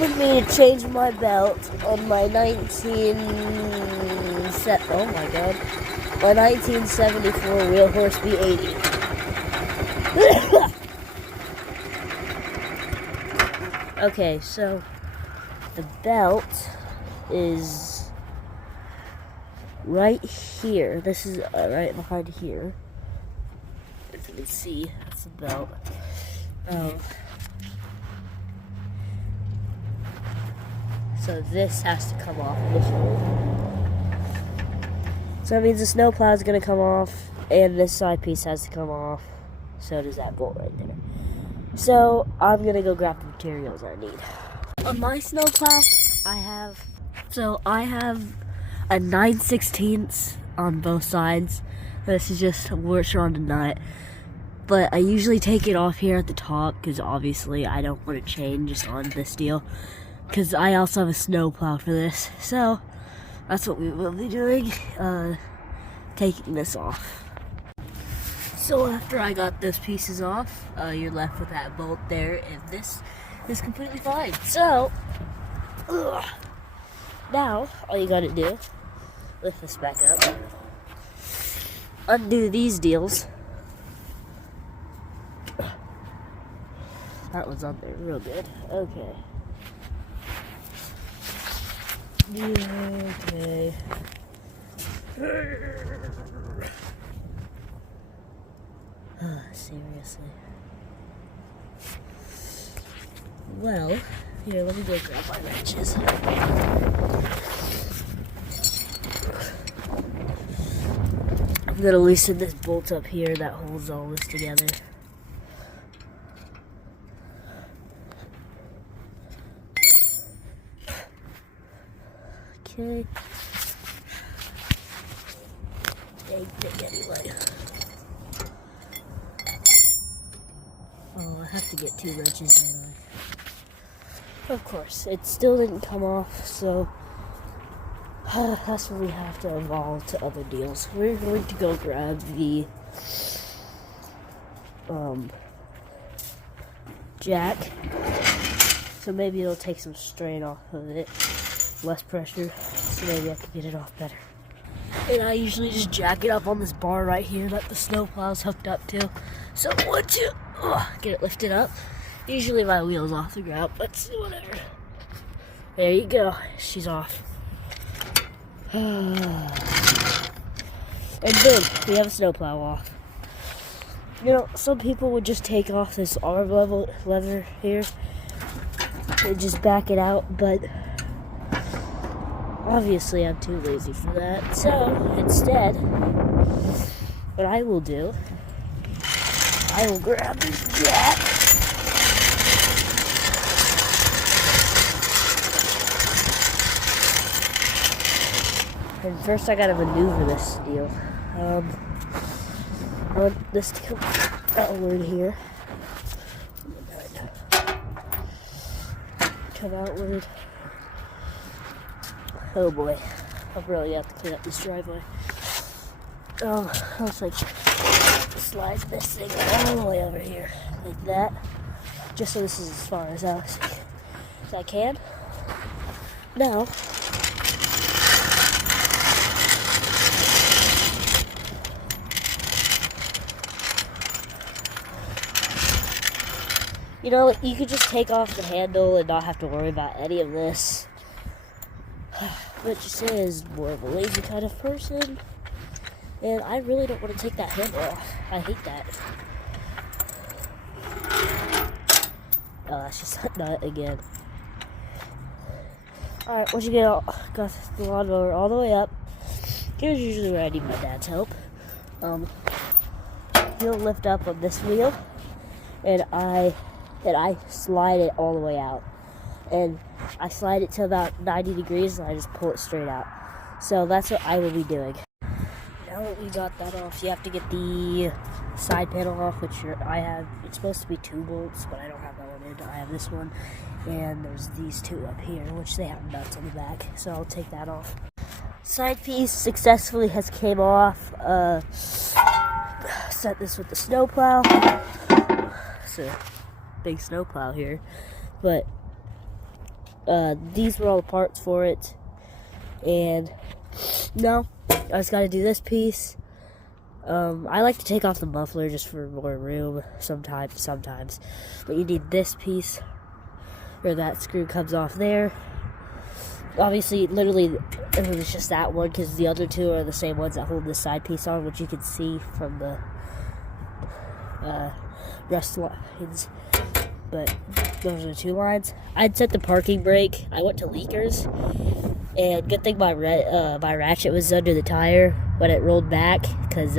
with me to change my belt on my my 1974 Real Horse b80. Okay, so the belt is right here. This is right behind here. As you can see, that's the belt. So this has to come off this hole. So that means the snowplow is going to come off, and this side piece has to come off. So does that bolt right there. So I'm going to go grab the materials I need. On my snowplow, I have a 9/16 on both sides. This is just a washer on the nut. But I usually take it off here at the top because obviously I don't want to chain just on this deal. Because I also have a snowplow for this. So that's what we will be doing, taking this off. So after I got those pieces off, you're left with that bolt there, and this is completely fine. So, now all you gotta do, lift this back up, undo these deals. That one's on there real good. Okay. Okay. Seriously. Well, here, let me go grab my wrenches. I'm gonna loosen this bolt up here that holds all this together. Okay. Ain't big anyway. Oh, I have to get 2 wrenches, don't I? Of course, it still didn't come off, so that's where we have to evolve to other deals. We're going to go grab the jack, so maybe it'll take some strain off of it, less pressure, so maybe I can get it off better. And I usually just jack it up on this bar right here that the snowplow's hooked up to. So once you get it lifted up, usually my wheel's off the ground, but whatever. There you go, she's off. And boom, we have a snowplow off. You know, some people would just take off this arm lever here and just back it out, but obviously I'm too lazy for that. So instead, what I will do, I will grab this jack. And first I gotta maneuver this deal. I want this to come outward here. Come outward. Oh boy, I'll really have to clean up this driveway. Oh, I was like, slide this thing all the way over here, like that. Just so this is as far as I can. Now, you know, you could just take off the handle and not have to worry about any of this. But just is more of a lazy kind of person, and I really don't want to take that handle off. I hate that. Oh, that's just a nut again. Alright, once you got the lawnmower all the way up, here's usually where I need my dad's help. He'll lift up on this wheel, and I slide it all the way out. And I slide it to about 90 degrees and I just pull it straight out. So that's what I will be doing. Now that we got that off, you have to get the side panel off, which I have. It's supposed to be 2 bolts, but I don't have that one in. I have this one, and there's these 2 up here, which they have nuts on the back. So I'll take that off. Side piece successfully has came off. Set this with the snowplow. It's a big snowplow here, but these were all the parts for it. And now I just got to do this piece. I like to take off the muffler just for more room sometimes. But you need this piece, or that screw comes off there. Obviously, literally, it's just that one, because the other two are the same ones that hold this side piece on, which you can see from the rest lines. But those are the two lines. I'd set the parking brake. I went to leakers, and good thing my ratchet was under the tire when it rolled back, because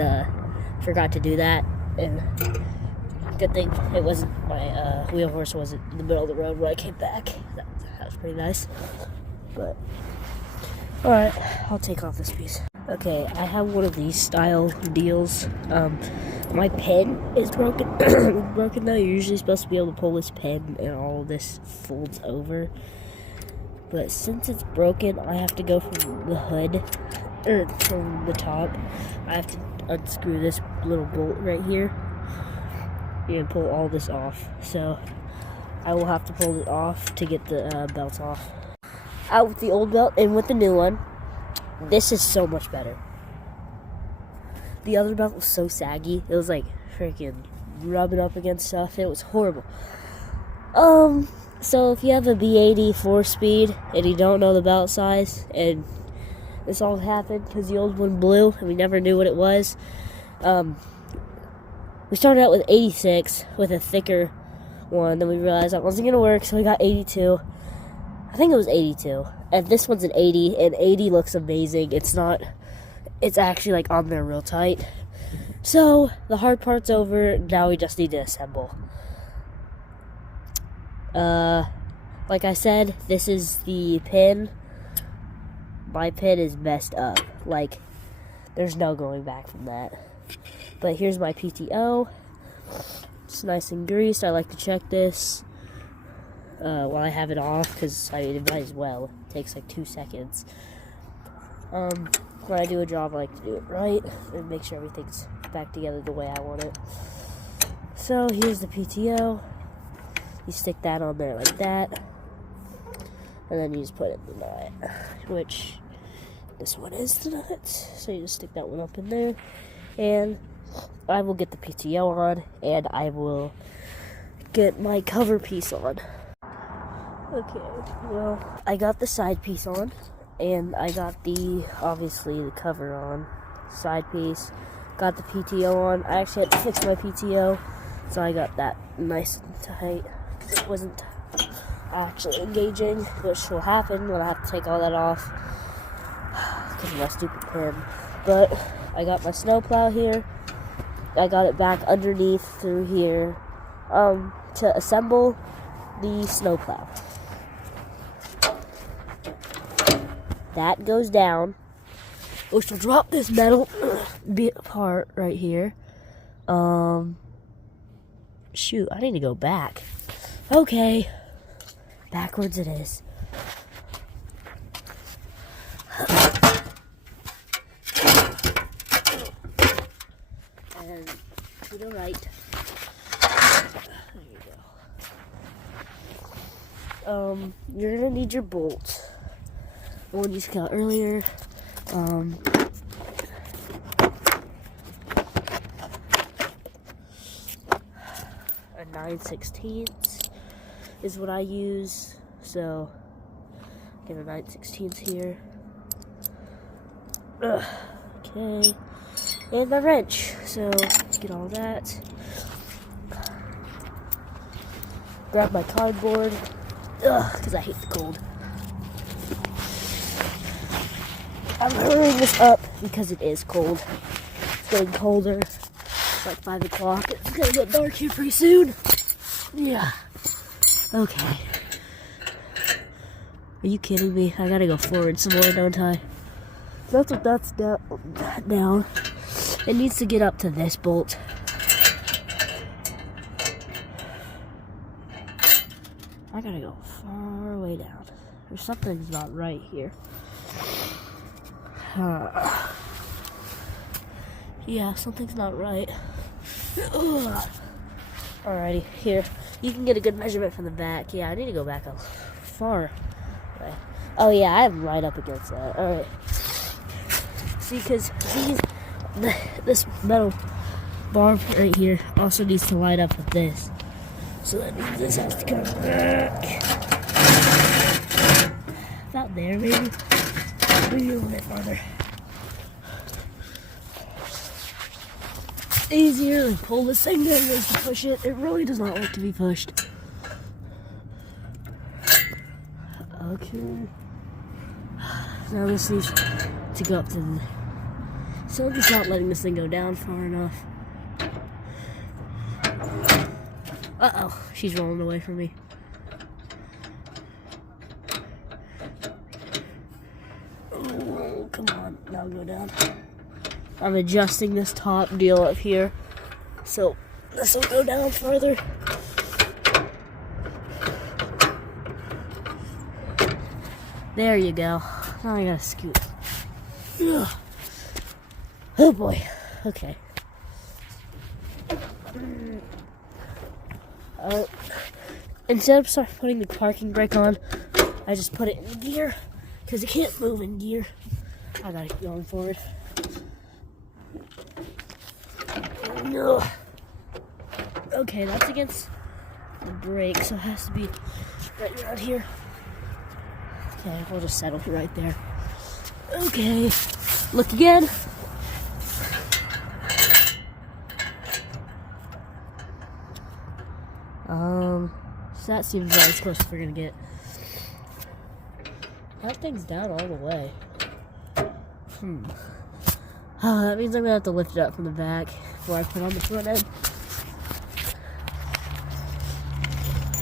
forgot to do that. And good thing it wasn't, my wheel horse wasn't in the middle of the road when I came back. That was pretty nice. But alright, I'll take off this piece. Okay, I have one of these style deals. My pin is broken. Broken though. You're usually supposed to be able to pull this pin and all of this folds over. But since it's broken, I have to go from the hood, or from the top. I have to unscrew this little bolt right here and pull all this off. So I will have to pull it off to get the belts off. Out with the old belt and with the new one. This is so much better. The other belt was so saggy. It was like freaking rubbing up against stuff. It was horrible. So if you have a b80 4-speed and you don't know the belt size, and this all happened because the old one blew and we never knew what it was. We started out with 86 with a thicker one. Then we realized that wasn't going to work, so we got 82. I think it was 82, and this one's an 80, and 80 looks amazing. It's actually like on there real tight. So the hard part's over. Now we just need to assemble. Like I said, this is the pin. My pin is messed up. Like, there's no going back from that. But here's my PTO. It's nice and greased. I like to check this while I have it off, because it might as well. It takes like 2 seconds. When I do a job, I like to do it right and make sure everything's back together the way I want it. So here's the PTO. You stick that on there like that, and then you just put it in the nut, which this one is the nut. So you just stick that one up in there, and I will get the PTO on, and I will get my cover piece on. Okay, well, I got the side piece on, and I got obviously the cover on, side piece, got the PTO on. I actually had to fix my PTO, so I got that nice and tight, because it wasn't actually engaging, which will happen when I have to take all that off, because of my stupid pin. But I got my snow plow here, I got it back underneath through here, to assemble the snow plow. That goes down, which will drop this metal part right here. Shoot, I need to go back. Okay, backwards it is. And to the right. There you go. You're gonna need your bolts. The one you got earlier. A 9/16 is what I use. So get a 9/16 here. Okay. And my wrench. So get all that. Grab my cardboard. Because I hate the cold. I'm hurrying this up because it is cold. It's getting colder. It's like 5 o'clock. It's gonna get dark here pretty soon. Yeah. Okay. Are you kidding me? I gotta go forward some more, don't I? That's what that's down. It needs to get up to this bolt. I gotta go far way down. There's something's not right here. Yeah, something's not right. Alrighty, here. You can get a good measurement from the back. Yeah, I need to go back far. Right. Oh yeah, I am right up against that. All right. See, because this metal bar right here also needs to line up with this. So that means this has to come back. About there, maybe. Maybe a little bit farther. Easier to pull this thing than it is to push it. It really does not like to be pushed. Okay. Now this needs to go up to the... So I'm just not letting this thing go down far enough. Uh-oh, she's rolling away from me. Oh, come on, now go down. I'm adjusting this top deal up here, so this will go down further. There you go. Now I gotta scoot. Ugh. Oh boy. Okay. Instead of putting the parking brake on, I just put it in gear because it can't move in gear. I gotta keep going forward. No. Okay, that's against the brake, so it has to be right around here. Okay, we'll just settle right there. Okay, look again. So that seems about as close as we're gonna get. That thing's down all the way. Oh, that means I'm gonna have to lift it up from the back before I put on the front end.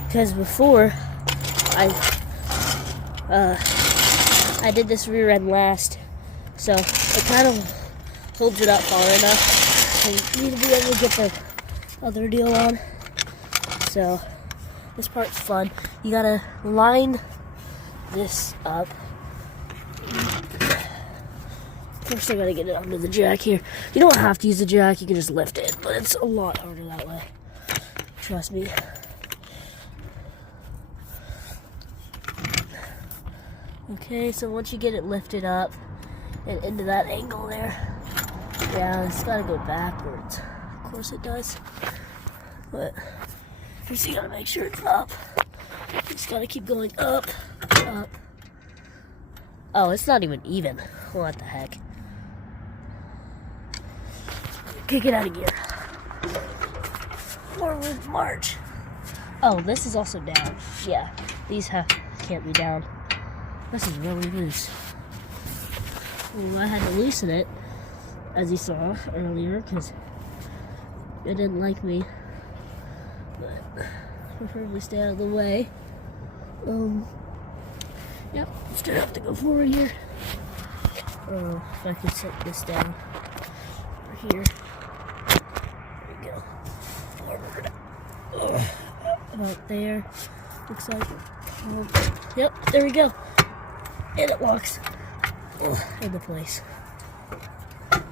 Because before I did this rear end last, so it kind of holds it up far enough. I need to be able to get the other deal on. So this part's fun. You gotta line this up. First I gotta get it under the jack here. You don't have to use the jack, you can just lift it, but it's a lot harder that way. Trust me. Okay, so once you get it lifted up and into that angle there, yeah, it's gotta go backwards. Of course it does. But first you gotta make sure it's up. You just gotta keep going up, up. Oh, it's not even even. What the heck? Kick it out of gear. Forward march. Oh, this is also down. Yeah, these can't be down. This is really loose. Well, I had to loosen it, as you saw earlier, because it didn't like me. But preferably stay out of the way. Yep, just gonna have to go forward here. If I can set this down over here. There we go. Forward. About there. Looks like. Yep, there we go. And it locks into place. Of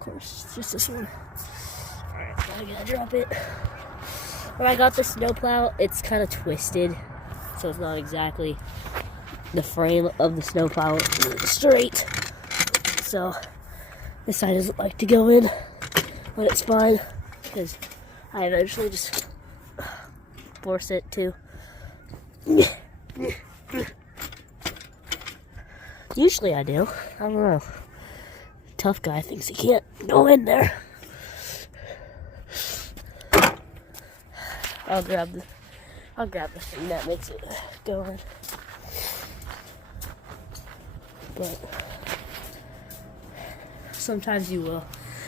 course, it's just this one. Alright, now I gotta drop it. When I got the snowplow, it's kind of twisted, so it's not exactly the frame of the snowplow straight. So this side doesn't like to go in, but it's fine because I eventually just force it to. Usually I do. I don't know. Tough guy thinks he can't go in there. I'll grab the thing that makes it go in. But sometimes you will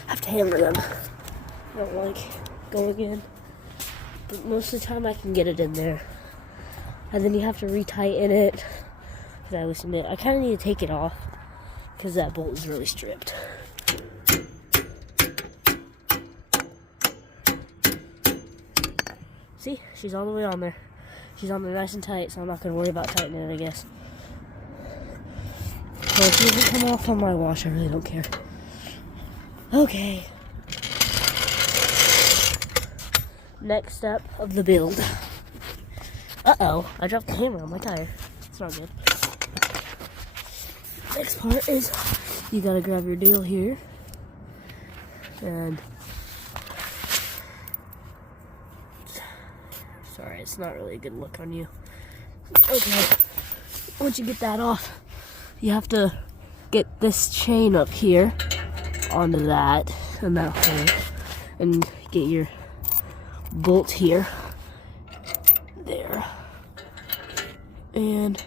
have to hammer them. I don't like going in. But most of the time I can get it in there. And then you have to retighten it. Because I loosened it. I kind of need to take it off. Because that bolt is really stripped. See? She's all the way on there. She's on there nice and tight, so I'm not going to worry about tightening it, I guess. So if it doesn't come off on my wash, I really don't care. Okay. Next step of the build. Uh-oh, I dropped the hammer on my tire. It's not good. Next part is you gotta grab your deal here. And sorry, it's not really a good look on you. Okay, once you get that off, you have to get this chain up here onto that and that hole, and get your bolt here, there, and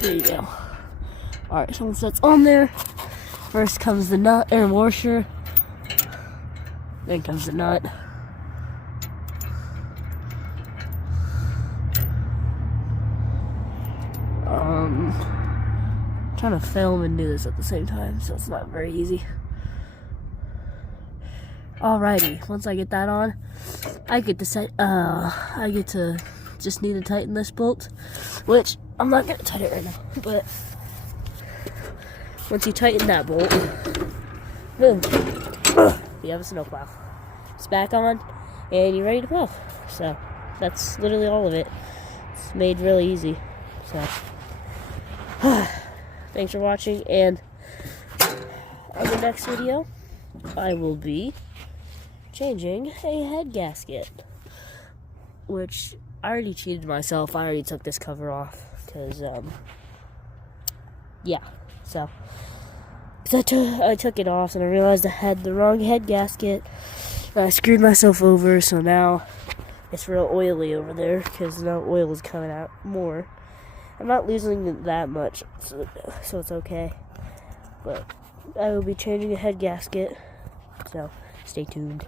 there you go. Alright, so once that's on there, first comes the nut or washer, then comes the nut. Trying to film and do this at the same time, so it's not very easy. Alrighty, once I get that on, I get to just need to tighten this bolt, which I'm not gonna tighten it right now, but once you tighten that bolt, boom, you have a snowplow. It's back on, and you're ready to plow. So that's literally all of it. It's made really easy. So thanks for watching, and on the next video, I will be changing a head gasket, which I already cheated myself. I already took this cover off, because, yeah, so I took it off, and I realized I had the wrong head gasket, and I screwed myself over, so now it's real oily over there, because now oil is coming out more. I'm not losing it that much, so it's okay. But I will be changing a head gasket, so stay tuned.